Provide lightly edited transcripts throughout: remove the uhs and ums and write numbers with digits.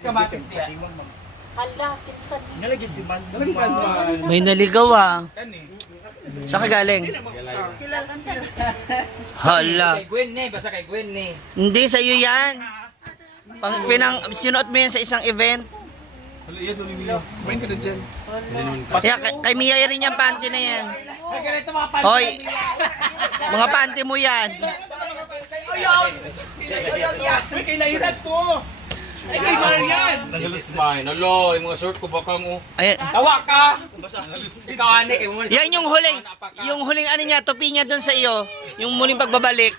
Kamatis niya. Hala, pinsan. Nalagay si Man. May naligaw ah. Saan ka galing? Hala. Kay Gwen ni, basta kay Gwen ni. Hindi, sa'yo yan. Sinuot mo yan sa isang event. Iya tuloy niyo. Main ka na dyan. Kaya kay Mia rin yung panty na yan. Ay, ganito mga panty. Hoy, mga panty mo yan. Ay, kay Lairat to. Ay, kay Marian. This is mine. Alo, yung mga short ko baka mo. Ayan. Tawa ka. Ikaw, ani. Yan yung huling ano niya, topi niya doon sa iyo. Yung muling pagbabalik.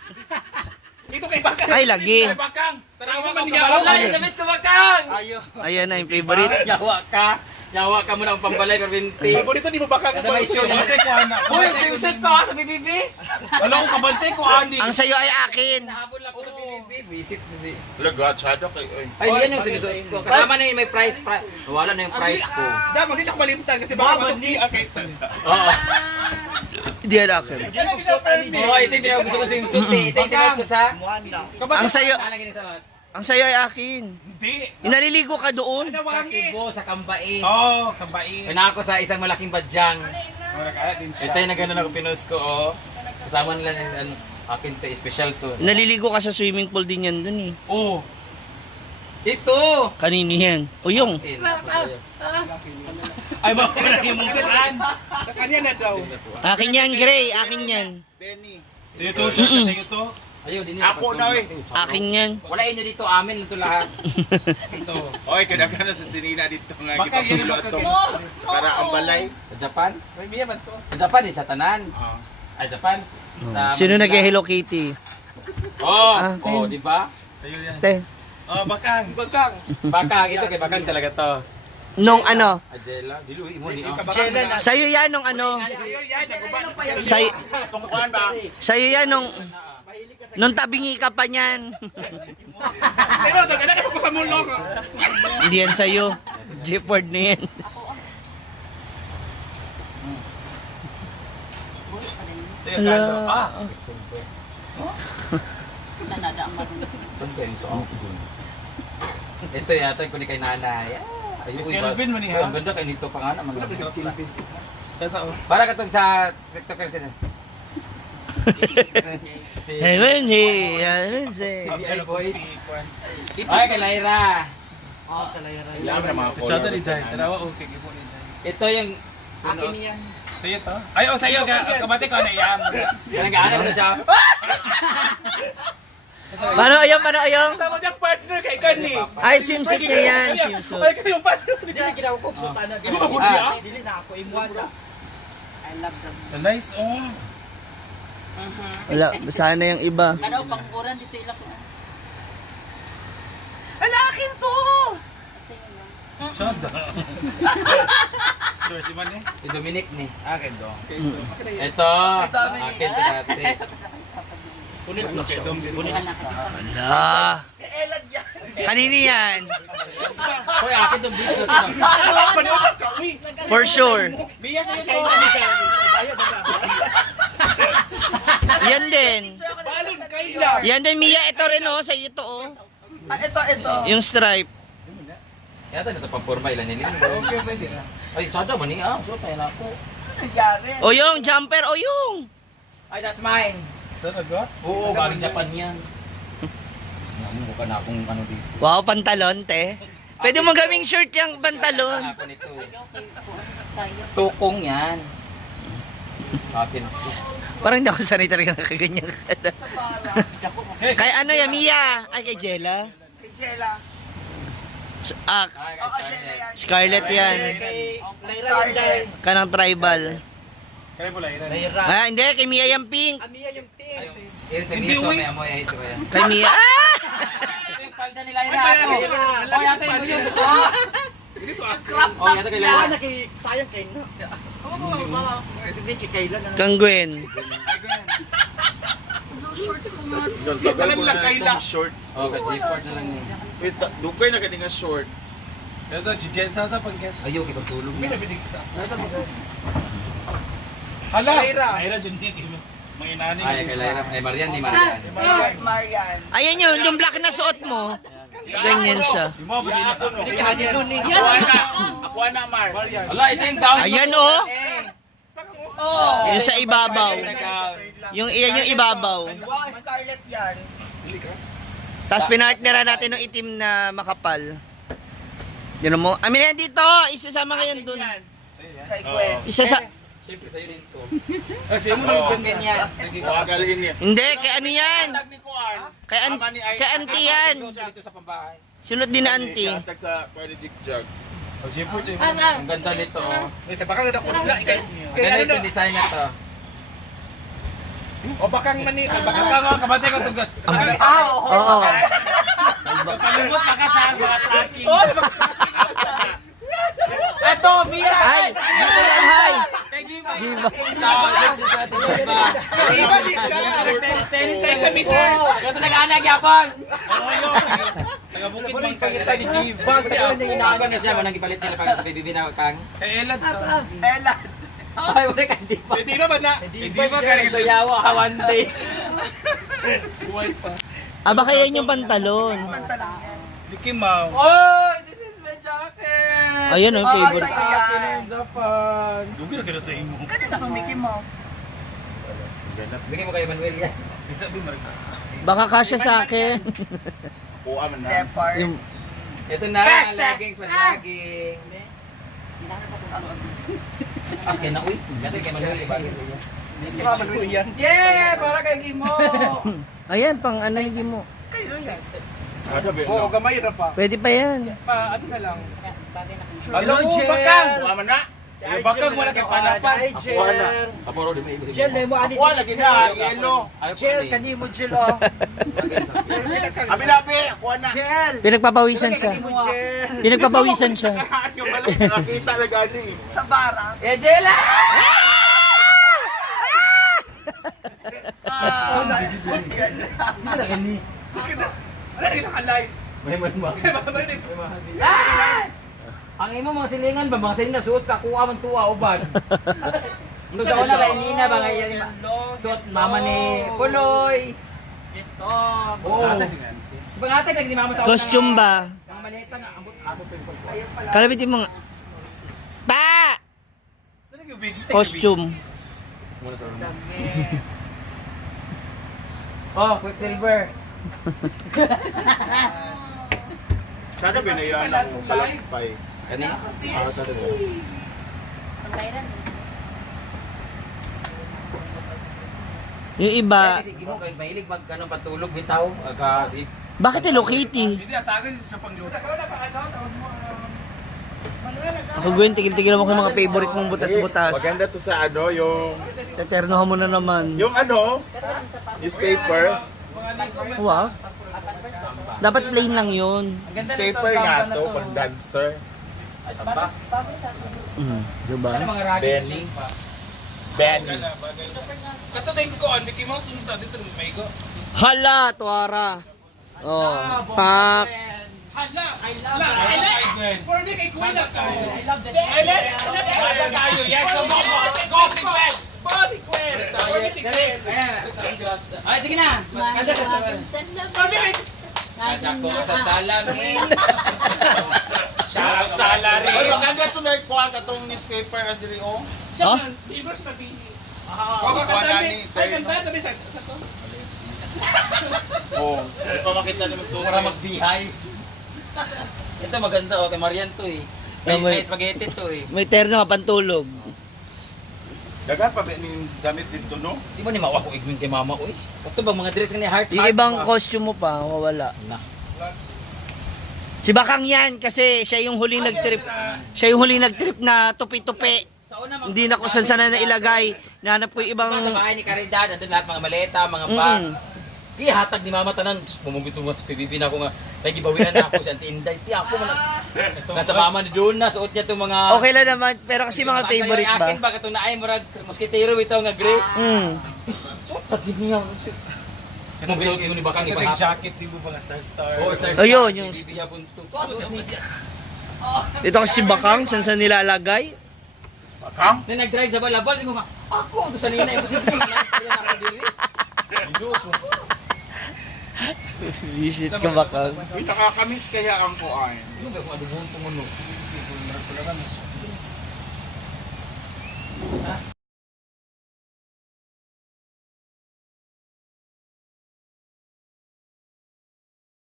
Dito kay Bakang. Ay, lagi. Kay Bakang. Tarawa man niya. Wala, yung damit ko Bakang. Ayan na yung favorite. Yawa ka. Yawa ka muna ang pambalay, Pervinti. Paborito di mo Bakang. Kada may show. Uy, swimsuit ko sa BBB. Wala akong kabante ko ani. Ang sayo ay akin. Nahabol ako sa BBB. Visit na si... Lagat, shadow kay Ay, yan yung sinusuot ko. Kasama na yung may price. Wala na yung price ko. Dapat dito ko malimtan kasi baka matuksi. Okay. Oo. Hindi yan akin. Oo, ito yung pinag gusto ko swimsuit eh. Ito yung sinuot ko sa... Ang sayo, Saan lagi nito? ang sayo ay akin. Hindi. Inaliligo ka doon. Sa Cebu, sa Cambais. Oh, kabais. Kaya ako sa isang malaking badyang. Wala ka din siya. Ito yung nagano ako pinost ko, oh. Kasama nila yung akin to, special to. Naliligo ka sa swimming pool din yan doon eh. Oh. Ito! Kanini yan. O yung. Ay, baka na yung mungkuran. Sa kanya na daw. Akin yan, Gray. Akin yan. Benny. Sa'yo to, sa'yo to. Ayaw, din Ako na eh. Akin yan. Wala inyo dito, amin ito lahat. Ito. Okay, kadagan na sa sinina dito nga. Baka yan Gipapulo baka ito. chemistry. Para ang balay. Sa Japan? May miya man to. Sa Japan eh, sa Tanan. Ah. Ay, Japan. Sa Sino Manila. nag-Hello Kitty? Oh, Ah, oh, ayun. di ba? Sa'yo yan. Te. Oh, Bakang. Bakang. Bakang, ito kay Bakang talaga to. Nung ano? Ajela, diluhi mo ni oh. Jela na. Sa'yo yan nung ano? Sa'yo yan. Naguban. Sa'yo, Tungkuan ba? sa'yo yan nung tabingi ka pa niyan. Pero, dagala ka sa mulo ko. Hindi yan sa'yo. Jeopard na yan. Sa'yo, Carlo. Ah. Nanada ang marunong. Saan kayo sa ako? Ito yata yung kay nanay. Ayun, Kelvin man niya. Ang ganda kay nito pa nga naman. Sa tao. Para katong sa TikTokers ka na. Si Ayun, ayun, BI Boys. Ay, kay Lyra. Ilang na mga Chata ni followers. Dai. Tarawa, okay. Ibo ni Dai. Ito yung sunod. Sa'yo to? Ay, oh, sa'yo. Kabate ko na yan. Nag-aanap na siya. Paano ayong? Tama siyang partner kay Kani. Ay, swimsuit na yan. Swimsuit. Ay, kasi yung partner. Ibo ba kundi ah? I love them. Nice, oh. Wala, sana yung iba. Ano, pangkuran dito ilak na. Alakin to! Kasi yun lang. Chata. Sure, si Man eh? Si Dominic ni. Akin do. Ito. Akin to dati. Punit mo kay Dom. Punit. Anak ka. Ala. Kanini yan. Hoy, akin to video to. For sure. Biya sa'yo kayo na ka. Yan din. Balon kaila. Yan din, Mia. Ito rin oh. Sa iyo to oh. Ito. Yung stripe. Yata na ito pang forma ilan nilin. Okay, pwede na. Ay, tsada man niya. So, tayo na ako. O yung jumper, o yung. Ay, that's mine. Talaga? Oo, galing Japan yan. Namumukha na akong ano dito. Wow, pantalon, te. Pwede mo gawing shirt yung pantalon. Ako nito eh. Sa'yo. Tukong yan. Akin. Parang hindi ako sanay talaga nakaganyan ka na. Kay ano yan, Mia? Ay, kay Jella. Kay Jella. Ah, Ay, guys, Scarlett yan. Kay Lyra Winday. Kanang tribal. Kaya pala, Iran. Lyra. Ah, hindi. Kay Mia yung pink. Amiya yung pink. Ito dito, may amoy. Ito ba yan? Kay Mia. Ah! Ito yung palda ni Lyra ako. Oh, yata yung yung ito. Oh, yata kay Lyra. Sayang kay no. Hindi kay Kayla na. Kang Gwen. Tagal ko na itong shorts. Oh, ka-G-Ford na lang eh. Wait, dukay na ka nga short. Ito, jigen sa pag guess. Ayaw, kipagtulog na. Hala! Lyra, Junik. Mga inani. Ay, kay Lyra. Ay, Marian, ni Marian. Marian. Ayan yun, yung black na suot mo. Ganyan siya. Di mo ba din Ako na, Mar. Ala, ito yung gown. Ayan, oh. Oh. Yung sa ibabaw. Iyan yung ibabaw. Wow, Scarlett yan. Tapos pinartneran natin ng itim na makapal. Yun mo. Amin yan dito. Isasama ngayon dun. Kay Gwen. Siyempre, sa'yo din to. Kasi mo lang. Ganyan. Pakagalin niya. Hindi, kay ano yan? Tag ni Kuan. Kay auntie yan. Dito sa pambahay. Sunod din na auntie. Tag sa pwede jigjag. Ang ganda nito, oh. Baka na ako sila. Ganito yung design na to. O bakang mani. Baka ka nga, kabante ko tugat. Oo. Kalimot baka sa mga tracking. Eto, Mira! Ay! Dito yan, hi! Kay Diva. Ito nag-aanag yapon! Taga-bukid bang pangita ni Diva. Ako na siya, manang ipalit nila para sa BBB na kang. Kay Elad to. Ella. Ay, wala ka, di ba? Di ba ba na? Di ba kaya Sa yawa ka one day. Buhay pa. Ah, baka yan yung pantalon. Mickey Mouse. Oh, this is my jacket! Ayan, ang favorite. Akin ng Japan. Dugo na kaya sa imo. Kasi na kang Mickey Mouse. Bigyan mo kay Manuel yan. Isa din marag. Baka kasya sa akin. Kuha man na. Leopard. Yung, Ito na, leggings, mas legging. As kay na, uy. Ito kay Manuel, ibagay ko yan. Yeah, para kay Gimo. ayan, pang ano yung mo. Ano ba? Oo, gamay ra pa. Pwede pa yan. Pa, ano na lang. Hello, Jen. Bakang! Kuha man na. Bakang mo na kay palapan. Kuha na. Aporo, di may ibig. Jen, mo ani. Kuha lagi na. Yellow. Jel, kanimo Jel oh. Abi na, be. Kuha na. Jel. Pinagpapawisan siya. Jel. Pinagpapawisan siya. Yung balik. Nakita na gani. Sa bara. Eh, Jela! Ano rin naka-live? May manma. Ang imo mga silingan ba, mga silingan suot sa kuha man tuwa uban. Ito sa una kay Nina ba ngayon suot mama ni Puloy. Ito. Pangatag lagi ni mama sa una. Costume ba? Ang maleta nga ambot aso to yung pagkain. Kalabitin mo nga. Pa! Ano yung big Costume. Oh, Quicksilver. Sana binayan ang kalakpay. Kani? Ito na. Panglayran. Yung iba, Kasi Gino kay mahilig mag kanang patulog bitaw kasi bakit Hello Kitty? Hindi, atagan sa pangluto. Ako Gwen, tigil-tigil mo yung mga favorite mong butas-butas. Maganda to sa ano, yung... Teternohan mo na naman. Yung ano, newspaper. Wow. Dapat plain lang yun. ang ganda nito. Newspaper nga to, pang dancer. Ay, samba. Diba? Ano mga raggy Benny. shoes pa? Benny. Kato din ko, ang Mickey Mouse, sunod dito ng Maigo. Hala, tuwara. Oh, pak. Hala! I love Gwen. For me, kay Gwen na ka. I love that. I love tayo. Yes, so go si Gwen! Go si Gwen! Dali. Ay, sige na. Maganda ka sa Kada ko sa salamin. Shout salary. Ay, maganda to na kuha ka tong newspaper na diri oh. Huh? Ibers na bini. Kuha gani. Ay, ganda. Sabi sa to. Oh, ito makita ni mo to. Para magbihay. Ito maganda oh, kay Marian to eh. May spaghetti to eh. May terno ka pantulog. Dagan pa ba ning gamit dito no? Di ba ni mawa ko igwin kay mama ko eh. Ito ba mga dress nga ni heart Yung ibang costume mo pa, mawala. na. Si Bakang yan kasi siya yung huling nag-trip. Siya yung huling nag-trip na tupi-tupi. Sa una Hindi na kung saan na nailagay. Nahanap ko yung ibang... sa bahay ni Caridad, andun lahat mga maleta, mga bags. Kaya hatag ni mama tanan, pumugit mo sa PBB na ako nga, nagibawian na ako sa Auntie Inday. Ti ako man. Nasa mama ni Donna, suot niya itong mga... Okay lang naman, pero kasi mga favorite ba? Akin ba, katong naay murag, moskitero ito nga gray. Suot, tagin niya. Kung bilog ni Bakang Ito yung ipahapon. jacket, di mo ba nga star-star? Oo, star. Ayun, yung- PBB hapon to. Suot niya. Dito kasi si Bakang, saan sa nilalagay? Bakang? Na nag-drive sa balabal, di ko nga, ako, ito sa nina, imposible. Kaya ako diri. Hindi ko. Visit ka baka. Nakakamiss kaya ang kuan. Ano ba kung adubong itong ano?